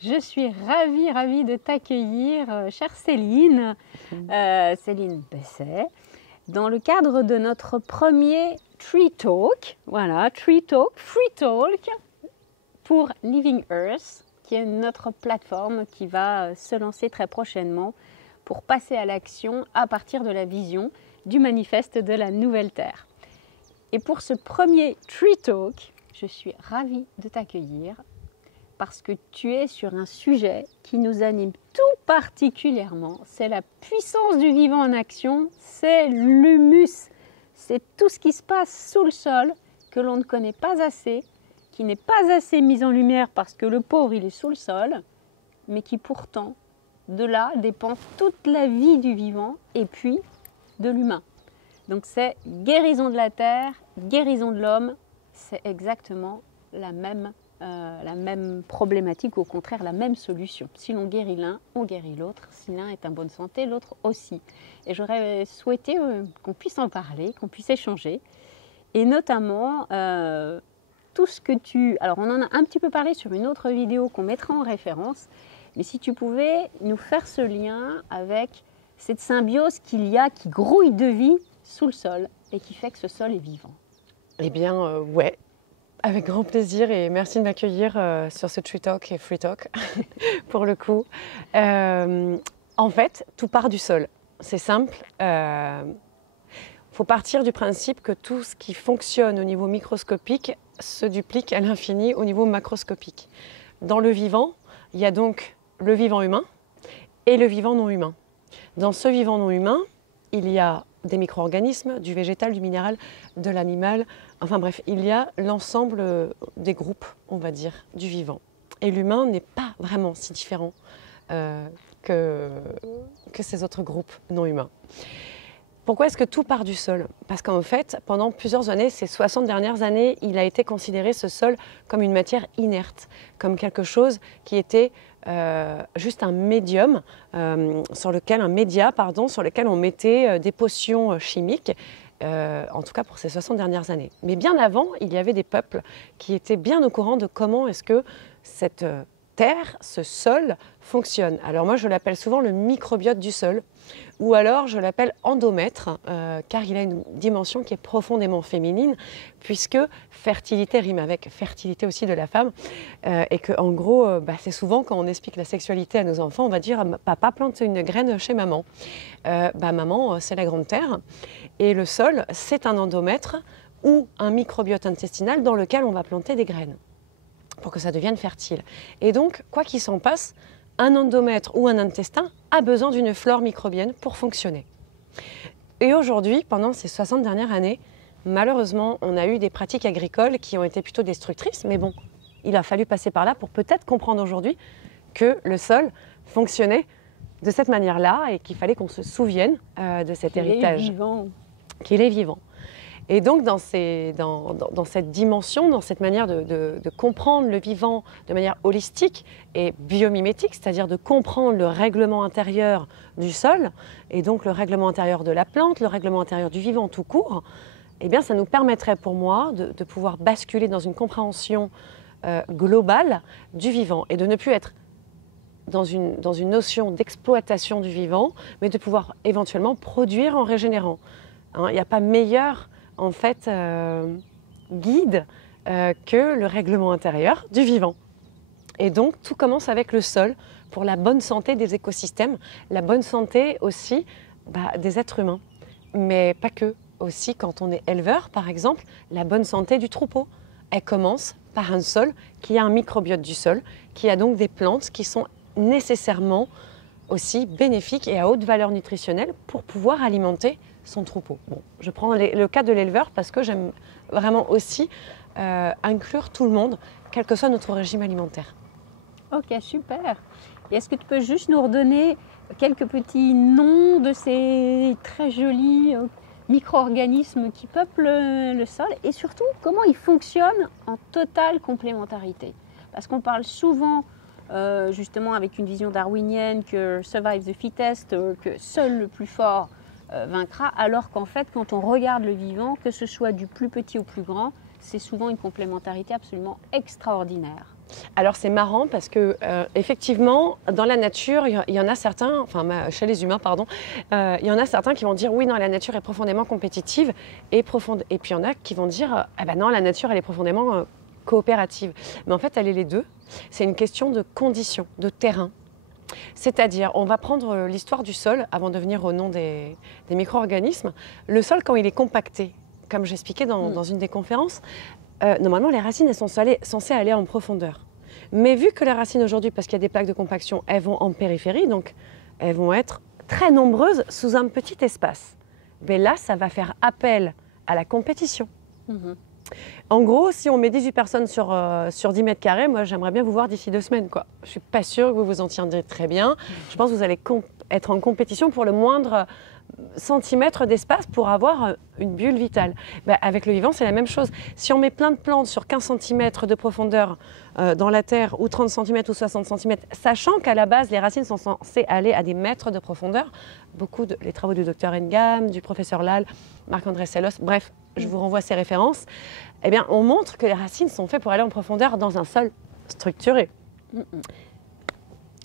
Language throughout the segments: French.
Je suis ravie de t'accueillir, chère Céline, Céline Besset, dans le cadre de notre premier Tree Talk, voilà, Tree Talk, Free Talk, pour Living Earth, qui est notre plateforme qui va se lancer très prochainement pour passer à l'action à partir de la vision du manifeste de la Nouvelle Terre. Et pour ce premier Tree Talk, je suis ravie de t'accueillir parce que tu es sur un sujet qui nous anime tout particulièrement. C'est la puissance du vivant en action, c'est l'humus. C'est tout ce qui se passe sous le sol que l'on ne connaît pas assez, qui n'est pas assez mis en lumière parce que le pauvre il est sous le sol, mais qui pourtant, de là dépend toute la vie du vivant et puis de l'humain. Donc c'est guérison de la terre, guérison de l'homme, c'est exactement la même problématique, au contraire la même solution. Si l'on guérit l'un, on guérit l'autre. Si l'un est en bonne santé, l'autre aussi. Et j'aurais souhaité qu'on puisse en parler, qu'on puisse échanger. Et notamment, tout ce que tu... Alors on en a un petit peu parlé sur une autre vidéo qu'on mettra en référence, mais si tu pouvais nous faire ce lien avec cette symbiose qu'il y a, qui grouille de vie sous le sol et qui fait que ce sol est vivant. Eh bien, ouais. Avec grand plaisir et merci de m'accueillir sur ce Tree Talk et Free Talk pour le coup. En fait, tout part du sol. C'est simple. Faut partir du principe que tout ce qui fonctionne au niveau microscopique se duplique à l'infini au niveau macroscopique. Dans le vivant, il y a donc le vivant humain et le vivant non humain. Dans ce vivant non humain, il y a des micro-organismes, du végétal, du minéral, de l'animal. Enfin bref, il y a l'ensemble des groupes, on va dire, du vivant. Et l'humain n'est pas vraiment si différent que ces autres groupes non humains. Pourquoi est-ce que tout part du sol? Parce qu'en fait, pendant plusieurs années, ces 60 dernières années, il a été considéré ce sol comme une matière inerte, comme quelque chose qui était juste un médium, sur lequel on mettait des potions chimiques, en tout cas pour ces 60 dernières années. Mais bien avant, il y avait des peuples qui étaient bien au courant de comment est-ce que cette terre, ce sol fonctionne. Alors moi, je l'appelle souvent le microbiote du sol, ou alors je l'appelle endomètre, car il a une dimension qui est profondément féminine, puisque fertilité rime avec fertilité aussi de la femme, et que en gros, c'est souvent quand on explique la sexualité à nos enfants, on va dire « papa plante une graine chez maman ». Maman, c'est la grande terre, et le sol, c'est un endomètre ou un microbiote intestinal dans lequel on va planter des graines pour que ça devienne fertile. Et donc, quoi qu'il s'en passe, un endomètre ou un intestin a besoin d'une flore microbienne pour fonctionner. Et aujourd'hui, pendant ces 60 dernières années, malheureusement, on a eu des pratiques agricoles qui ont été plutôt destructrices, mais bon, il a fallu passer par là pour peut-être comprendre aujourd'hui que le sol fonctionnait de cette manière-là et qu'il fallait qu'on se souvienne de cet héritage. Qu'il est vivant. Et donc, dans cette dimension, dans cette manière de comprendre le vivant de manière holistique et biomimétique, c'est-à-dire de comprendre le règlement intérieur du sol, et donc le règlement intérieur de la plante, le règlement intérieur du vivant tout court, eh bien, ça nous permettrait pour moi de pouvoir basculer dans une compréhension globale du vivant et de ne plus être dans une notion d'exploitation du vivant, mais de pouvoir éventuellement produire en régénérant. Il n'y a pas meilleur en fait guide que le règlement intérieur du vivant. Et donc tout commence avec le sol pour la bonne santé des écosystèmes, la bonne santé aussi des êtres humains, mais pas que. Aussi quand on est éleveur par exemple, la bonne santé du troupeau, elle commence par un sol qui a un microbiote du sol, qui a donc des plantes qui sont nécessairement aussi bénéfiques et à haute valeur nutritionnelle pour pouvoir alimenter son troupeau. Bon, je prends le cas de l'éleveur parce que j'aime vraiment aussi inclure tout le monde, quel que soit notre régime alimentaire. Ok, super. Et est-ce que tu peux juste nous redonner quelques petits noms de ces très jolis micro-organismes qui peuplent le sol et surtout comment ils fonctionnent en totale complémentarité? Parce qu'on parle souvent justement avec une vision darwinienne que survive the fittest, que seul le plus fort vaincra, alors qu'en fait quand on regarde le vivant, que ce soit du plus petit au plus grand, c'est souvent une complémentarité absolument extraordinaire. Alors c'est marrant parce que effectivement dans la nature il y en a certains, chez les humains pardon, il y en a certains qui vont dire oui non la nature est profondément compétitive et profonde, et puis il y en a qui vont dire ah ben non la nature elle est profondément coopérative. Mais en fait elle est les deux. C'est une question de conditions, de terrain. C'est-à-dire, on va prendre l'histoire du sol avant de venir au nom des micro-organismes. Le sol, quand il est compacté, comme j'expliquais dans une des conférences, normalement, les racines elles sont censées aller en profondeur. Mais vu que les racines aujourd'hui, parce qu'il y a des plaques de compaction, elles vont en périphérie, donc elles vont être très nombreuses sous un petit espace. Mais là, ça va faire appel à la compétition. En gros, si on met 18 personnes sur 10 mètres carrés, moi j'aimerais bien vous voir d'ici 2 semaines, quoi. Je ne suis pas sûre que vous vous en tiendrez très bien. Je pense que vous allez être en compétition pour le moindre centimètre d'espace pour avoir une bulle vitale. Avec le vivant, c'est la même chose. Si on met plein de plantes sur 15 cm de profondeur dans la terre, ou 30 cm ou 60 cm, sachant qu'à la base, les racines sont censées aller à des mètres de profondeur, les travaux du docteur Engam, du professeur Lal, Marc-André Sellos, bref, je vous renvoie à ces références, eh bien, on montre que les racines sont faites pour aller en profondeur dans un sol structuré.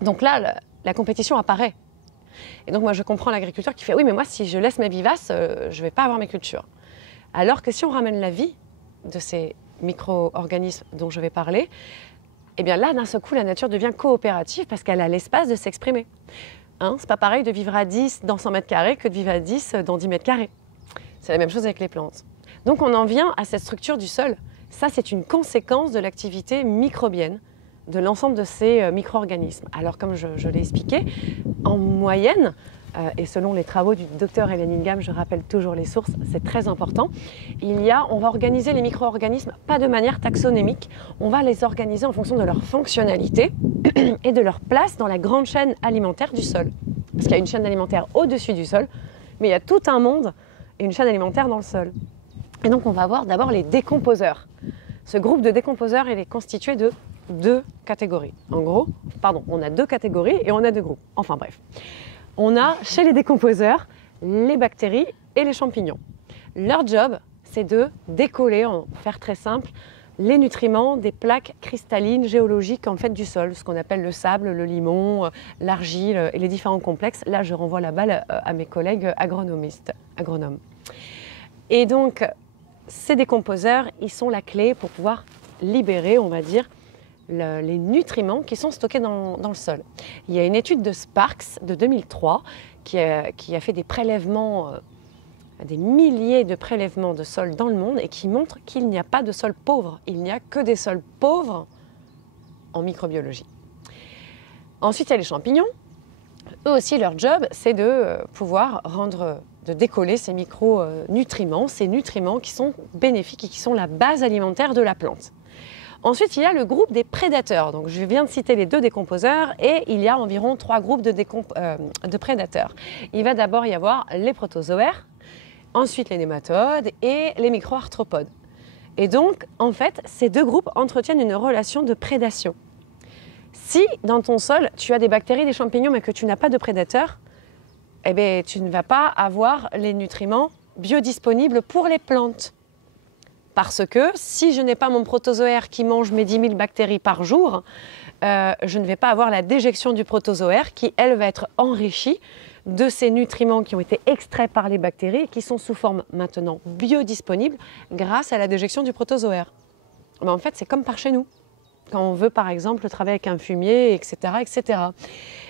Donc là, la compétition apparaît. Et donc moi, je comprends l'agriculteur qui fait « oui, mais moi, si je laisse mes vivaces, je ne vais pas avoir mes cultures ». Alors que si on ramène la vie de ces micro-organismes dont je vais parler, eh bien là, d'un seul coup, la nature devient coopérative parce qu'elle a l'espace de s'exprimer. Hein, c'est pas pareil de vivre à 10 dans 100 mètres carrés que de vivre à 10 dans 10 mètres carrés. C'est la même chose avec les plantes. Donc on en vient à cette structure du sol. Ça, c'est une conséquence de l'activité microbienne de l'ensemble de ces micro-organismes. Alors comme je l'ai expliqué, en moyenne, et selon les travaux du docteur Hélène Ingham, je rappelle toujours les sources, c'est très important, on va organiser les micro-organismes pas de manière taxonomique, on va les organiser en fonction de leur fonctionnalité et de leur place dans la grande chaîne alimentaire du sol. Parce qu'il y a une chaîne alimentaire au-dessus du sol, mais il y a tout un monde et une chaîne alimentaire dans le sol. Et donc on va avoir d'abord les décomposeurs. Ce groupe de décomposeurs, il est constitué de 2 catégories. En gros, on a 2 catégories et on a 2 groupes. Enfin bref. On a chez les décomposeurs les bactéries et les champignons. Leur job, c'est de décoller, pour faire très simple, les nutriments des plaques cristallines géologiques en fait du sol, ce qu'on appelle le sable, le limon, l'argile et les différents complexes. Là, je renvoie la balle à mes collègues agronomes. Et donc, ces décomposeurs, ils sont la clé pour pouvoir libérer, on va dire, les nutriments qui sont stockés dans le sol. Il y a une étude de Sparks de 2003 qui a fait des prélèvements, des milliers de prélèvements de sol dans le monde et qui montre qu'il n'y a pas de sol pauvre. Il n'y a que des sols pauvres en microbiologie. Ensuite, il y a les champignons. Eux aussi, leur job, c'est de pouvoir de décoller ces micronutriments, ces nutriments qui sont bénéfiques et qui sont la base alimentaire de la plante. Ensuite, il y a le groupe des prédateurs. Donc, je viens de citer les 2 décomposeurs et il y a environ 3 groupes de prédateurs. Il va d'abord y avoir les protozoaires, ensuite les nématodes et les microarthropodes. Et donc, en fait, ces 2 groupes entretiennent une relation de prédation. Si dans ton sol, tu as des bactéries, des champignons, mais que tu n'as pas de prédateurs, eh bien, tu ne vas pas avoir les nutriments biodisponibles pour les plantes. Parce que si je n'ai pas mon protozoaire qui mange mes 10 000 bactéries par jour, je ne vais pas avoir la déjection du protozoaire qui, elle, va être enrichie de ces nutriments qui ont été extraits par les bactéries et qui sont sous forme maintenant biodisponibles grâce à la déjection du protozoaire. Mais en fait, c'est comme par chez nous, quand on veut par exemple travailler avec un fumier, etc. etc.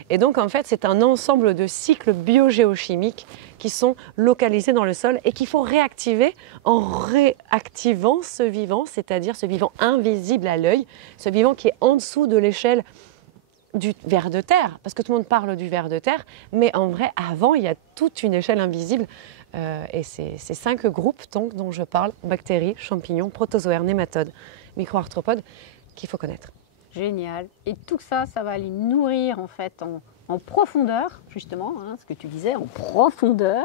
Et donc en fait, c'est un ensemble de cycles biogéochimiques qui sont localisés dans le sol et qu'il faut réactiver en réactivant ce vivant, c'est-à-dire ce vivant invisible à l'œil, ce vivant qui est en dessous de l'échelle du ver de terre, parce que tout le monde parle du ver de terre, mais en vrai, avant, il y a toute une échelle invisible. Et c'est ces 5 groupes donc, dont je parle, bactéries, champignons, protozoaires, nématodes, microarthropodes, qu'il faut connaître. Génial. Et tout ça, ça va aller nourrir en fait en profondeur, justement, hein, ce que tu disais, en profondeur,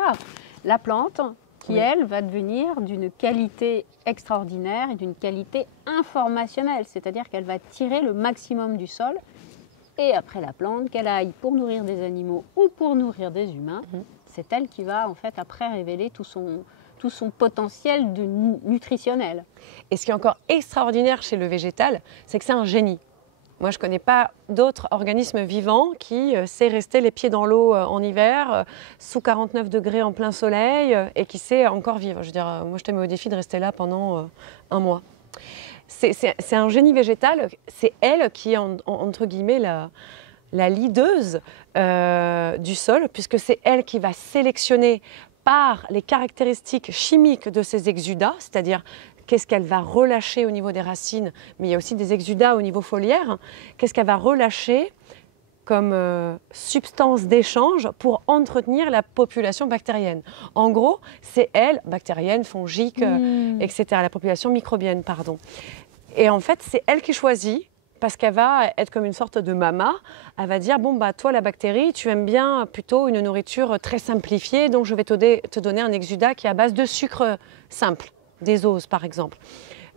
la plante qui, elle, va devenir d'une qualité extraordinaire et d'une qualité informationnelle, c'est-à-dire qu'elle va tirer le maximum du sol et après la plante, qu'elle aille pour nourrir des animaux ou pour nourrir des humains, c'est elle qui va en fait après révéler tout son potentiel nutritionnel. Et ce qui est encore extraordinaire chez le végétal, c'est que c'est un génie. Moi, je ne connais pas d'autres organismes vivants qui sait rester les pieds dans l'eau en hiver, sous 49 degrés en plein soleil, et qui sait encore vivre. Je veux dire, moi, je te mets au défi de rester là pendant un mois. C'est un génie végétal, c'est elle qui est, entre guillemets, la leaduse du sol, puisque c'est elle qui va sélectionner par les caractéristiques chimiques de ces exudats, c'est-à-dire qu'est-ce qu'elle va relâcher au niveau des racines, mais il y a aussi des exudats au niveau foliaire, qu'est-ce qu'elle va relâcher comme substance d'échange pour entretenir la population bactérienne. En gros, c'est elle, bactérienne, fongique, etc., la population microbienne, pardon. Et en fait, c'est elle qui choisit, parce qu'elle va être comme une sorte de mama. Elle va dire, bon, bah, toi, la bactérie, tu aimes bien plutôt une nourriture très simplifiée, donc je vais te donner un exudat qui est à base de sucre simple, des oses, par exemple.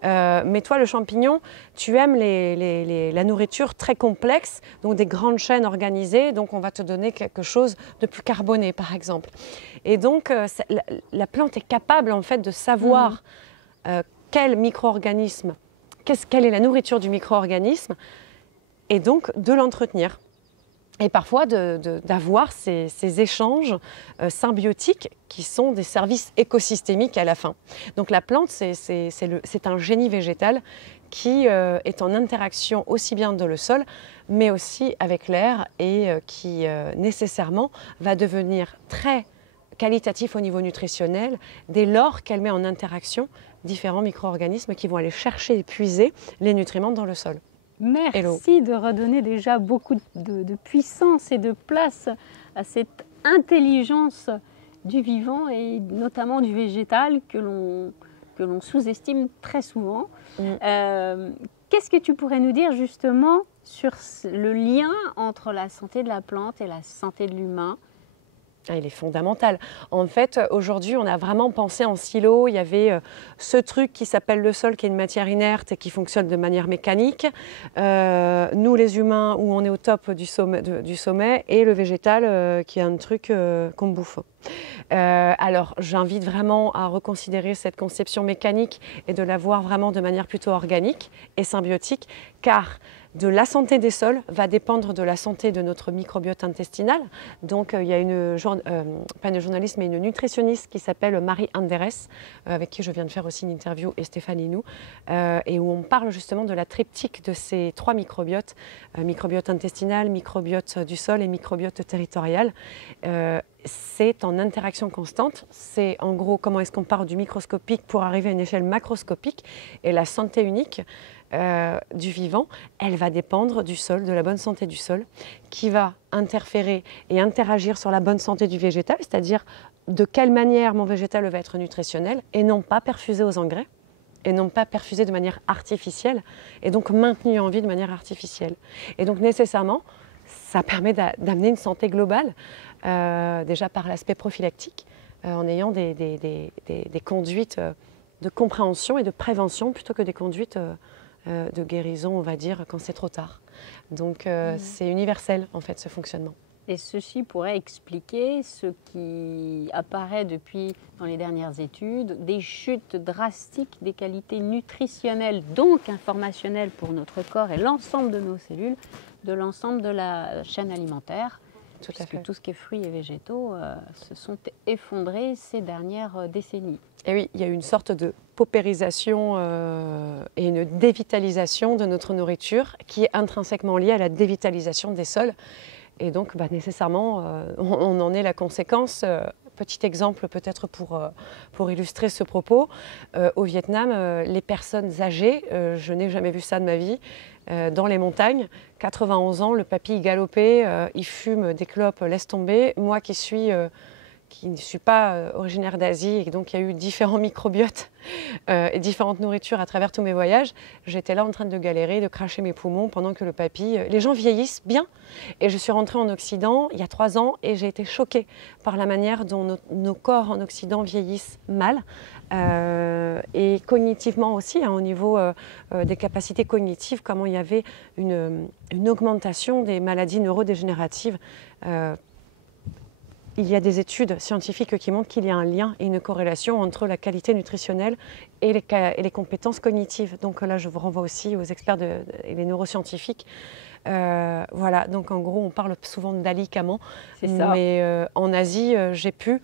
Mais toi, le champignon, tu aimes la nourriture très complexe, donc des grandes chaînes organisées, donc on va te donner quelque chose de plus carboné, par exemple. Et donc, la plante est capable, en fait, de savoir quel micro-organisme, quelle est la nourriture du micro-organisme, et donc de l'entretenir. Et parfois d'avoir ces échanges symbiotiques qui sont des services écosystémiques à la fin. Donc la plante, c'est un génie végétal qui est en interaction aussi bien dans le sol, mais aussi avec l'air et qui nécessairement va devenir très qualitatif au niveau nutritionnel dès lors qu'elle met en interaction différents micro-organismes qui vont aller chercher et puiser les nutriments dans le sol. Merci de redonner déjà beaucoup de puissance et de place à cette intelligence du vivant et notamment du végétal que l'on sous-estime très souvent. Qu'est-ce que tu pourrais nous dire justement sur le lien entre la santé de la plante et la santé de l'humain ? Il est fondamental. En fait, aujourd'hui, on a vraiment pensé en silo. Il y avait ce truc qui s'appelle le sol, qui est une matière inerte et qui fonctionne de manière mécanique. Nous, les humains, où on est au top du sommet, et le végétal, qui est un truc qu'on bouffe. Alors, j'invite vraiment à reconsidérer cette conception mécanique et de la voir vraiment de manière plutôt organique et symbiotique, car de la santé des sols va dépendre de la santé de notre microbiote intestinal. Donc il y a pas une journaliste mais une nutritionniste qui s'appelle Marie Anderes, avec qui je viens de faire aussi une interview, et Stéphanie Nou, et où on parle justement de la triptyque de ces trois microbiotes, microbiote intestinal, microbiote du sol et microbiote territorial. C'est en interaction constante, c'est en gros comment est-ce qu'on part du microscopique pour arriver à une échelle macroscopique, et la santé unique du vivant, elle va dépendre du sol, de la bonne santé du sol, qui va interférer et interagir sur la bonne santé du végétal, c'est-à-dire de quelle manière mon végétal va être nutritionnel et non pas perfusé aux engrais, et non pas perfusé de manière artificielle, et donc maintenu en vie de manière artificielle. Et donc nécessairement, ça permet d'amener une santé globale, déjà par l'aspect prophylactique, en ayant des conduites de compréhension et de prévention plutôt que des conduites de guérison, on va dire, quand c'est trop tard. Donc c'est universel en fait ce fonctionnement. Et ceci pourrait expliquer ce qui apparaît dans les dernières études, des chutes drastiques des qualités nutritionnelles, donc informationnelles pour notre corps et l'ensemble de nos cellules, de l'ensemble de la chaîne alimentaire. Tout à fait. Tout ce qui est fruits et végétaux se sont effondrés ces dernières décennies. Et oui, il y a eu une sorte de paupérisation et une dévitalisation de notre nourriture qui est intrinsèquement liée à la dévitalisation des sols. Et donc, nécessairement, on en est la conséquence. Petit exemple peut-être pour illustrer ce propos. Au Vietnam, les personnes âgées, je n'ai jamais vu ça de ma vie, dans les montagnes, 91 ans, le papy galopait, il fume des clopes, laisse tomber. Moi qui ne suis pas originaire d'Asie, et donc il y a eu différents microbiotes et différentes nourritures à travers tous mes voyages, j'étais là en train de galérer, de cracher mes poumons pendant que le papy... Les gens vieillissent bien, et je suis rentrée en Occident il y a 3 ans et j'ai été choquée par la manière dont nos corps en Occident vieillissent mal, et cognitivement aussi, au niveau des capacités cognitives, comment il y avait une augmentation des maladies neurodégénératives il y a des études scientifiques qui montrent qu'il y a un lien et une corrélation entre la qualité nutritionnelle et les compétences cognitives. Donc là, je vous renvoie aussi aux experts et les neuroscientifiques. Voilà, donc en gros, on parle souvent d'alicaments. C'est ça. Mais en Asie, j'ai pu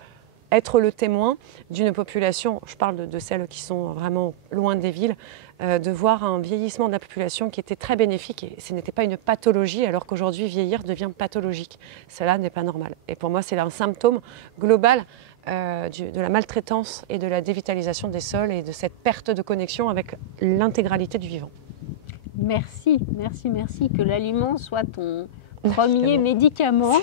être le témoin d'une population, je parle de celles qui sont vraiment loin des villes, de voir un vieillissement de la population qui était très bénéfique. Et ce n'était pas une pathologie, alors qu'aujourd'hui, vieillir devient pathologique. Cela n'est pas normal. Et pour moi, c'est un symptôme global de la maltraitance et de la dévitalisation des sols et de cette perte de connexion avec l'intégralité du vivant. Merci, merci, merci. Que l'aliment soit ton premier médicament.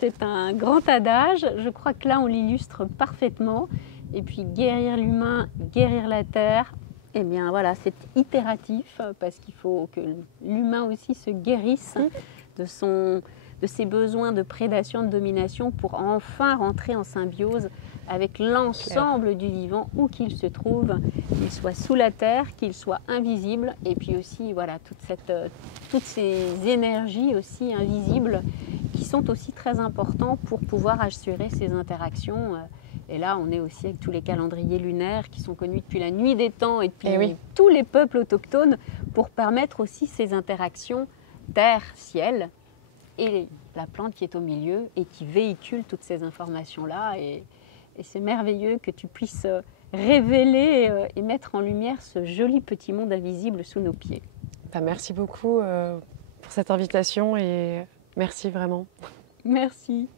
C'est un grand adage. Je crois que là, on l'illustre parfaitement. Et puis, guérir l'humain, guérir la terre, eh bien voilà, c'est itératif parce qu'il faut que l'humain aussi se guérisse de ses besoins de prédation, de domination pour enfin rentrer en symbiose avec l'ensemble du vivant où qu'il se trouve, qu'il soit sous la terre, qu'il soit invisible, et puis aussi voilà toutes ces énergies aussi invisibles qui sont aussi très importantes pour pouvoir assurer ces interactions. Et là, on est aussi avec tous les calendriers lunaires qui sont connus depuis la nuit des temps et depuis tous les peuples autochtones pour permettre aussi ces interactions terre-ciel et la plante qui est au milieu et qui véhicule toutes ces informations-là. Et c'est merveilleux que tu puisses révéler et mettre en lumière ce joli petit monde invisible sous nos pieds. Merci beaucoup pour cette invitation et merci vraiment. Merci.